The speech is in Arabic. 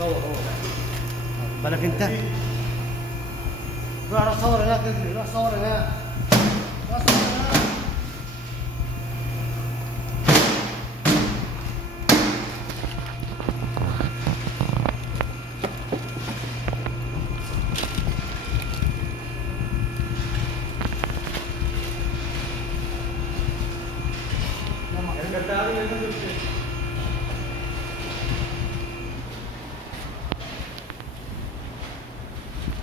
صور هو. بالك انت. روح صور هناك، اجري روح صور هناك. روح صور هناك. Yang kata hari ini tu